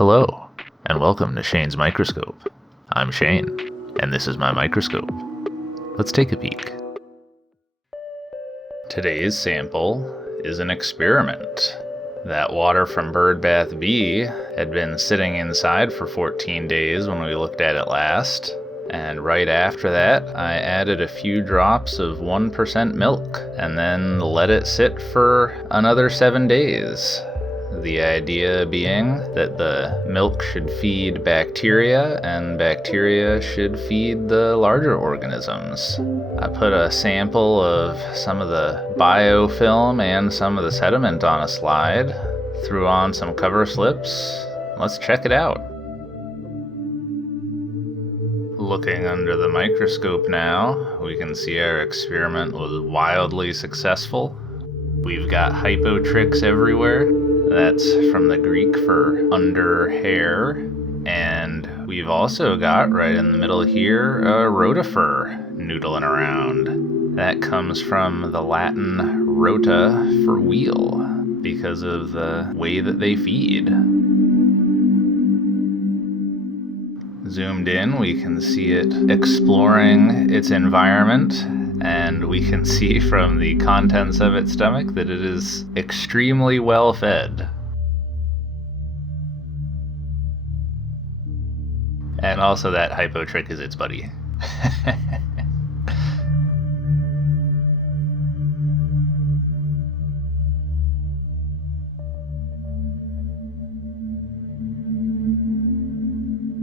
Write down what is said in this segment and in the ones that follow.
Hello, and welcome to Shane's Microscope. I'm Shane, and this is my microscope. Let's take a peek. Today's sample is an experiment. That water from bird bath B had been sitting inside for 14 days when we looked at it last, and right after that I added a few drops of 1% milk and then let it sit for another 7 days. The idea being that the milk should feed bacteria and bacteria should feed the larger organisms. I put a sample of some of the biofilm and some of the sediment on a slide, threw on some cover slips. Let's check it out. Looking under the microscope now, we can see our experiment was wildly successful. We've got hypotrix everywhere. That's from the Greek for under hair. And we've also got, right in the middle here, a rotifer noodling around. That comes from the Latin rota for wheel, because of the way that they feed. Zoomed in, we can see it exploring its environment, and we can see from the contents of its stomach that it is extremely well fed. And also that hypotrick is its buddy.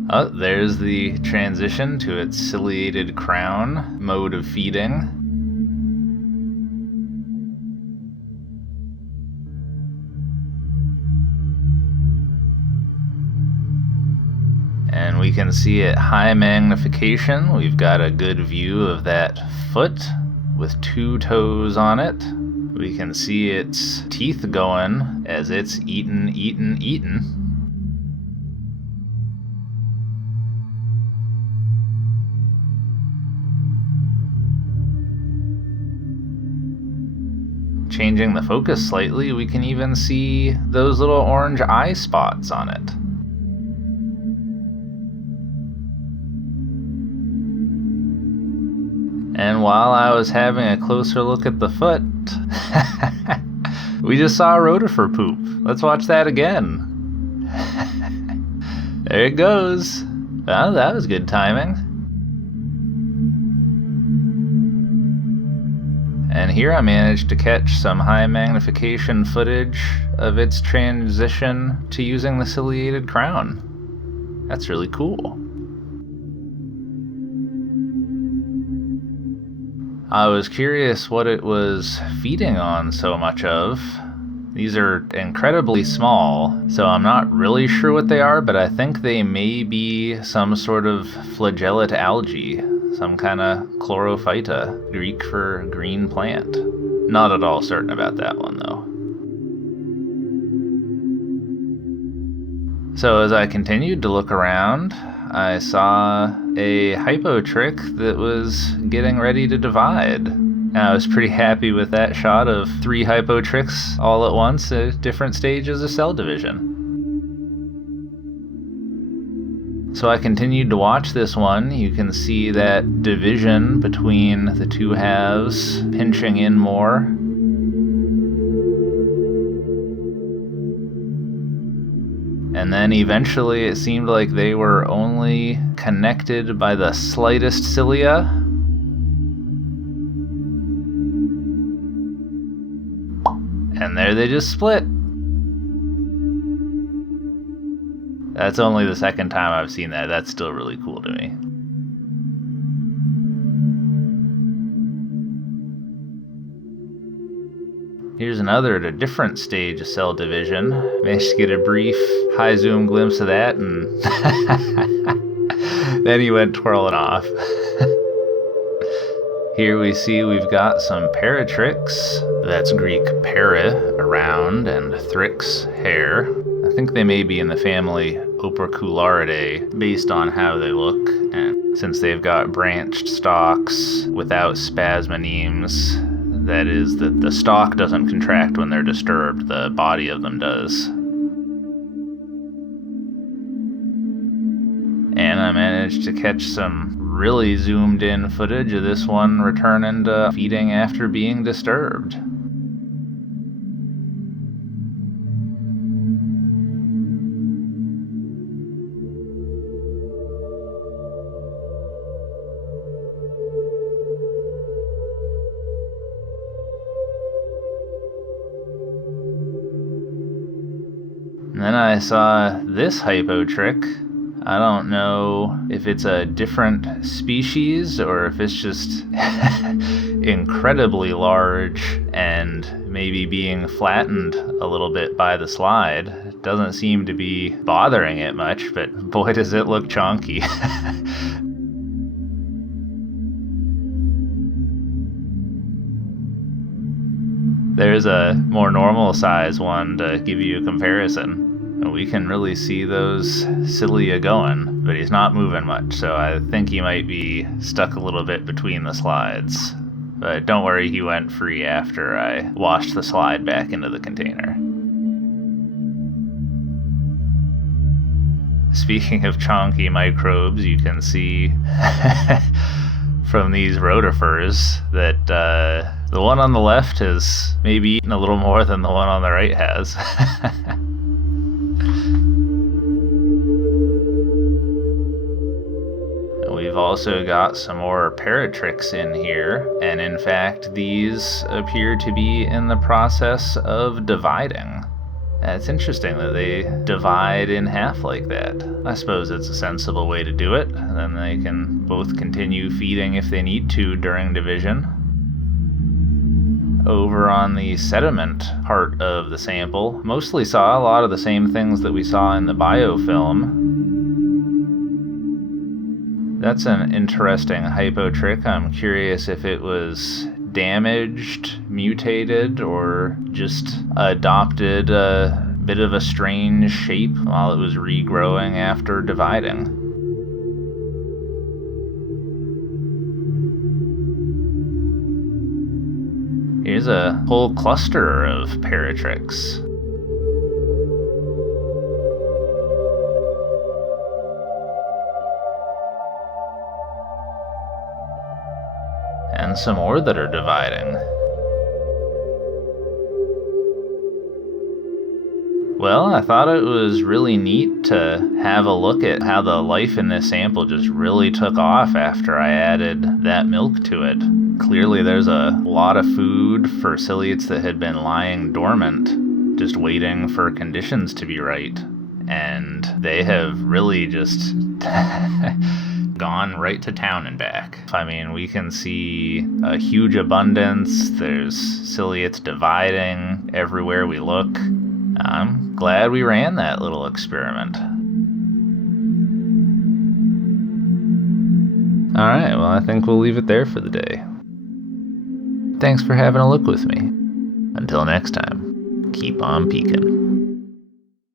Oh, there's the transition to its ciliated crown mode of feeding. And we can see at high magnification, we've got a good view of that foot with 2 toes on it. We can see its teeth going as it's eaten. Changing the focus slightly, we can even see those little orange eye spots on it. And while I was having a closer look at the foot, we just saw a rotifer poop. Let's watch that again. There it goes. Well, that was good timing. And here I managed to catch some high magnification footage of its transition to using the ciliated crown. That's really cool. I was curious what it was feeding on so much of. These are incredibly small, so I'm not really sure what they are, but I think they may be some sort of flagellate algae. Some kind of chlorophyta, Greek for green plant. Not at all certain about that one, though. So as I continued to look around, I saw a hypotrick that was getting ready to divide. And I was pretty happy with that shot of 3 hypotricks all at once at different stages of cell division. So I continued to watch this one. You can see that division between the 2 halves pinching in more. And then eventually it seemed like they were only connected by the slightest cilia. And there they just split. That's only the second time I've seen that. That's still really cool to me. Here's another at a different stage of cell division. Managed to get a brief high zoom glimpse of that, and then he went twirling off. Here we see we've got some paratrix. That's Greek para, around, and thrix, hair. I think they may be in the family Opercularidae based on how they look, and since they've got branched stalks without spasmonemes, that is that the stalk doesn't contract when they're disturbed, the body of them does. and I managed to catch some really zoomed in footage of this one returning to feeding after being disturbed. And then I saw this hypo trick. I don't know if it's a different species or if it's just incredibly large and maybe being flattened a little bit by the slide. It doesn't seem to be bothering it much, but boy does it look chonky. There's a more normal size one to give you a comparison. We can really see those cilia going, but he's not moving much, so I think he might be stuck a little bit between the slides. But don't worry, he went free after I washed the slide back into the container. Speaking of chonky microbes, you can see from these rotifers that the one on the left has maybe eaten a little more than the one on the right has. We've also got some more paratrix in here, and in fact these appear to be in the process of dividing. It's interesting that they divide in half like that. I suppose it's a sensible way to do it, and then they can both continue feeding if they need to during division. Over on the sediment part of the sample, mostly saw a lot of the same things that we saw in the biofilm. That's an interesting hypo trick. I'm curious if it was damaged, mutated, or just adopted a bit of a strange shape while it was regrowing after dividing. Here's a whole cluster of paratrix. And some more that are dividing. Well, I thought it was really neat to have a look at how the life in this sample just really took off after I added that milk to it. Clearly there's a lot of food for ciliates that had been lying dormant, just waiting for conditions to be right. And they have really just gone right to town and back. I mean, we can see a huge abundance. There's ciliates dividing everywhere we look. I'm glad we ran that little experiment. Alright, well, I think we'll leave it there for the day. Thanks for having a look with me. Until next time, keep on peeking.